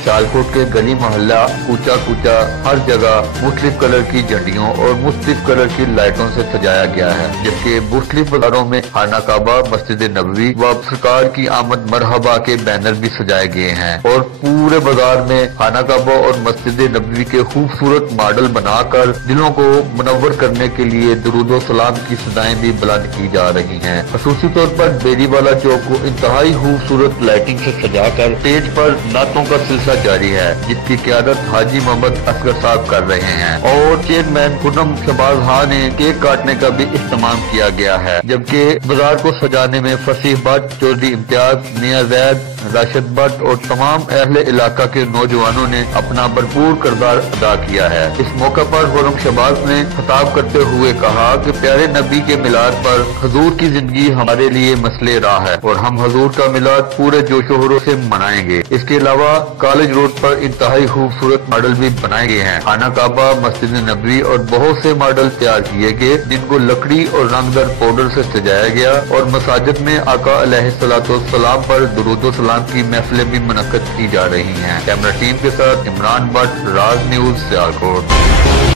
सियालकोट के गली मोहल्ला कूचा कूचा हर जगह मुख्तलिफ कलर की झंडियों और मुख्तलिफ कलर की लाइटों से सजाया गया है, जबकि मुख्तलिफ बाजारों में खाना काबा, मस्जिद नबवी व सरकार की आमद मरहबा के बैनर भी सजाए गए हैं और पूरे बाजार में खाना काबा और मस्जिद नबवी के खूबसूरत मॉडल बनाकर दिलों को मुनव्वर करने के लिए दुरूद व सलाम की सदाएं भी बुलंद की जा रही हैं। खसूसी तौर पर बेरीवाला चौक को इंतहाई खूबसूरत लाइटिंग से सजाकर स्टेज पर नातों का सिलसिला जारी है, जिसकी क़यादत हाजी मोहम्मद असगर साहब कर रहे हैं और चेयरमैन पूनम शहबाज खान ने केक काटने का भी इस्तेमाल किया गया है। जबकि बाजार को सजाने में फसीह भट्ट, चौधरी इम्तियाज, मियां जैद, राशिद भट्ट और तमाम अहले इलाका के नौजवानों ने अपना भरपूर किरदार अदा किया है। इस मौके पर पूनम शहबाज ने खिताब करते हुए कहा कि प्यारे नबी के मिलाद पर हुजूर की जिंदगी हमारे लिए मसले राह है और हम हुजूर का मिलाद पूरे जोशो खरोश से मनाएंगे। इसके अलावा कॉलेज रोड पर इंतहाई खूबसूरत मॉडल भी बनाए गए हैं। खाना काबा, मस्जिद नबवी और बहुत से मॉडल तैयार किए गए, जिनको लकड़ी और रंगदार पाउडर से सजाया गया और मसाजिद में आका अलैहिस्सलाम पर दुरूद व सलाम की महफिलें भी मुनक्कद की जा रही हैं। कैमरा टीम के साथ इमरान भट्ट, राज न्यूज, सियालकोट।